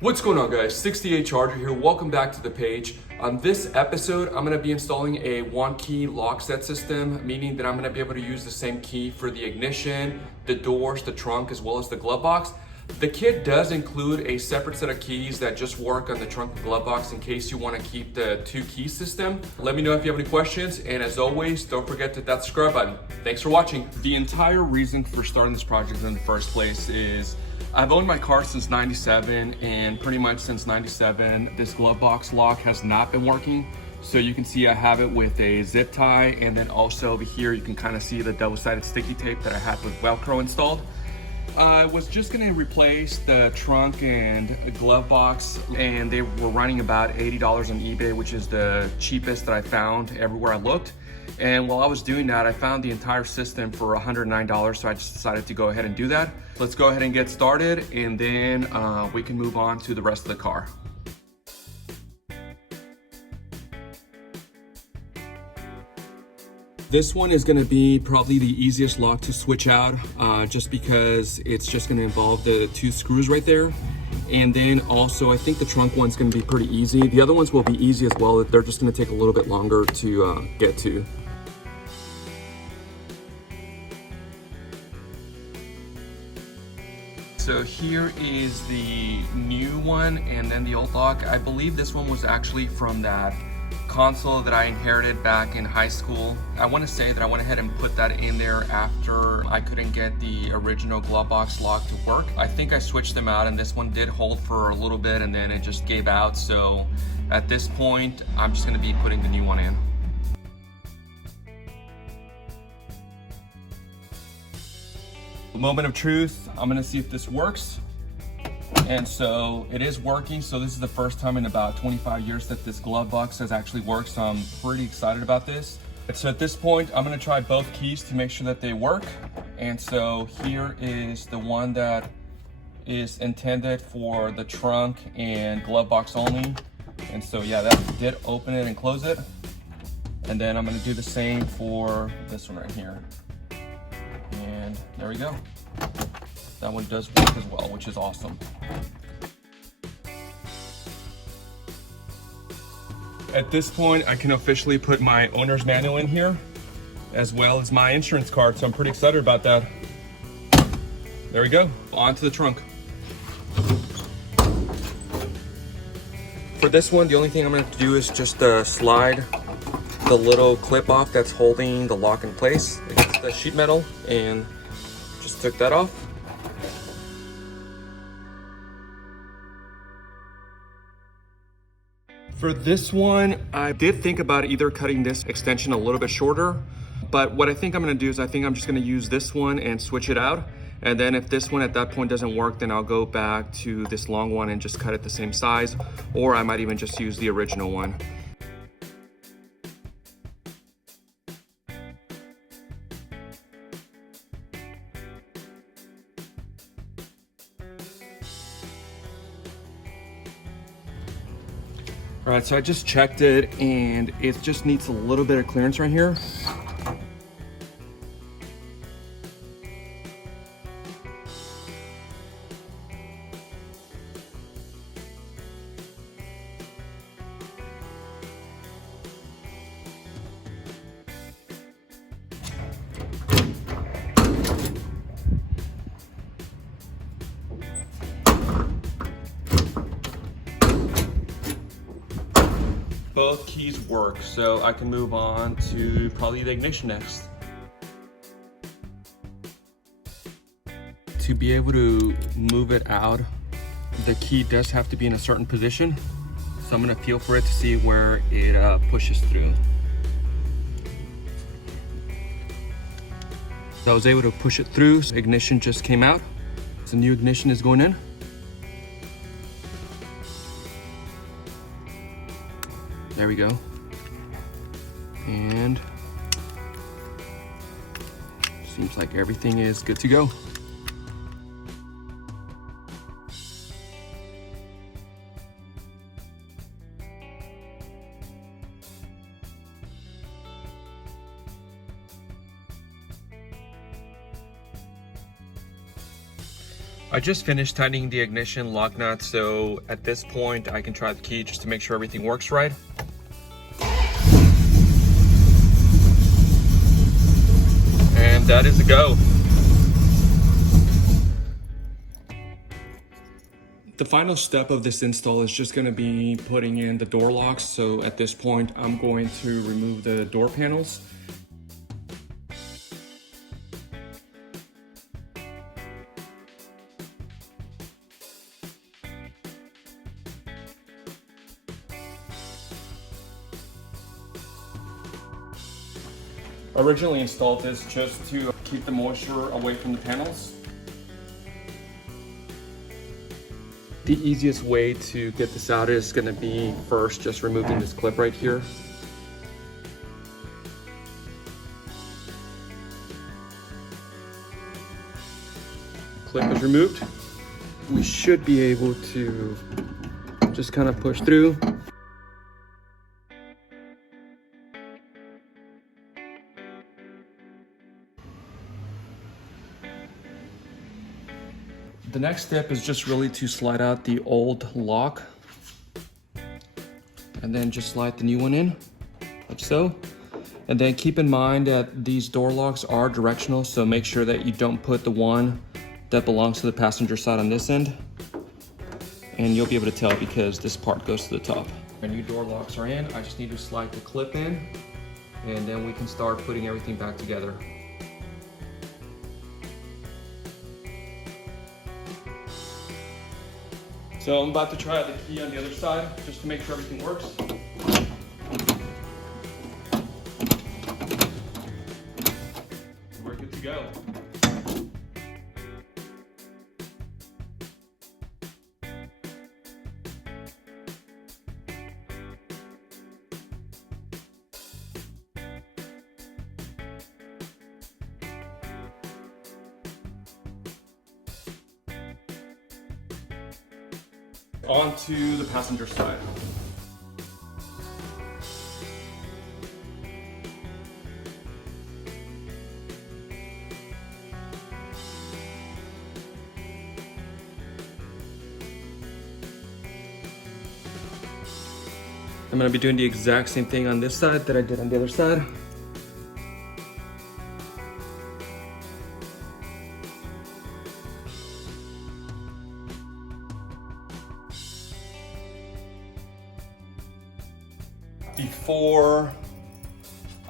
What's going on, guys? 68 Charger here. Welcome back to the page. On this episode, I'm going to be installing a one key lock set system, meaning that I'm going to be able to use the same key for the ignition, the doors, the trunk, as well as the glove box. The kit does include a separate set of keys that just work on the trunk and glove box in case you want to keep the two key system. Let me know if you have any questions, and as always, don't forget to hit that subscribe button. Thanks for watching. The entire reason for starting this project in the first place is I've owned my car since 97, and pretty much since 97, this glove box lock has not been working. So you can see I have it with a zip tie, and then also over here you can kind of see the double-sided sticky tape that I have with Velcro installed. I was just gonna replace the trunk and glove box, and they were running about $80 on eBay, which is the cheapest that I found everywhere I looked. And while I was doing that, I found the entire system for $109, so I just decided to go ahead and do that. Let's go ahead and get started, and then we can move on to the rest of the car. This one is gonna be probably the easiest lock to switch out, just because it's just gonna involve the two screws right there. And then also, I think the trunk one's gonna be pretty easy. The other ones will be easy as well. They're just gonna take a little bit longer to get to. So here is the new one and then the old lock. I believe this one was actually from that console that I inherited back in high school. I want to say that I went ahead and put that in there after I couldn't get the original glove box lock to work. I think I switched them out, and this one did hold for a little bit and then it just gave out. So at this point, I'm just going to be putting the new one in. Moment of truth. I'm gonna see if this works. And so it is working. So this is the first time in about 25 years that this glove box has actually worked. So I'm pretty excited about this. So at this point, I'm gonna try both keys to make sure that they work. And so here is the one that is intended for the trunk and glove box only. And so yeah, that did open it and close it. And then I'm gonna do the same for this one right here. And there we go. That one does work as well, which is awesome. At this point, I can officially put my owner's manual in here, as well as my insurance card, so I'm pretty excited about that. There we go, on to the trunk. For this one, the only thing I'm gonna do is just slide the little clip off that's holding the lock in place against the sheet metal, and just took that off. For this one, I did think about either cutting this extension a little bit shorter, but what I think I'm gonna do is I think I'm just gonna use this one and switch it out. And then if this one at that point doesn't work, then I'll go back to this long one and just cut it the same size, or I might even just use the original one. All right, so I just checked it and it just needs a little bit of clearance right here. Both keys work, so I can move on to probably the ignition next. To be able to move it out, the key does have to be in a certain position. So I'm gonna feel for it to see where it pushes through. So I was able to push it through, so ignition just came out. So new ignition is going in. There we go. And seems like everything is good to go. I just finished tightening the ignition lock nut, so at this point I can try the key just to make sure everything works right. And that is a go. The final step of this install is just going to be putting in the door locks. So at this point, I'm going to remove the door panels. I originally installed this just to keep the moisture away from the panels. The easiest way to get this out is going to be first just removing this clip right here. Clip is removed. We should be able to just kind of push through. The next step is just really to slide out the old lock and then just slide the new one in, like so. And then keep in mind that these door locks are directional, so make sure that you don't put the one that belongs to the passenger side on this end. And you'll be able to tell because this part goes to the top. Our new door locks are in. I just need to slide the clip in, and then we can start putting everything back together. So I'm about to try the key on the other side just to make sure everything works. We're good to go. Onto the passenger side. I'm going to be doing the exact same thing on this side that I did on the other side. Before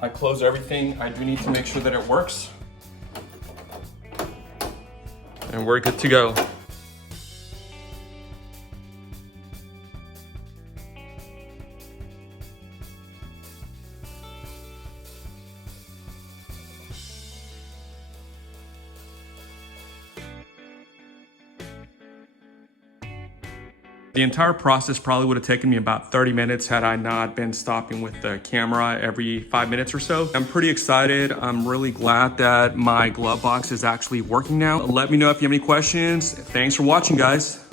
I close everything, I do need to make sure that it works. And we're good to go. The entire process probably would have taken me about 30 minutes had I not been stopping with the camera every 5 minutes or so. I'm pretty excited. I'm really glad that my glove box is actually working now. Let me know if you have any questions. Thanks for watching, guys.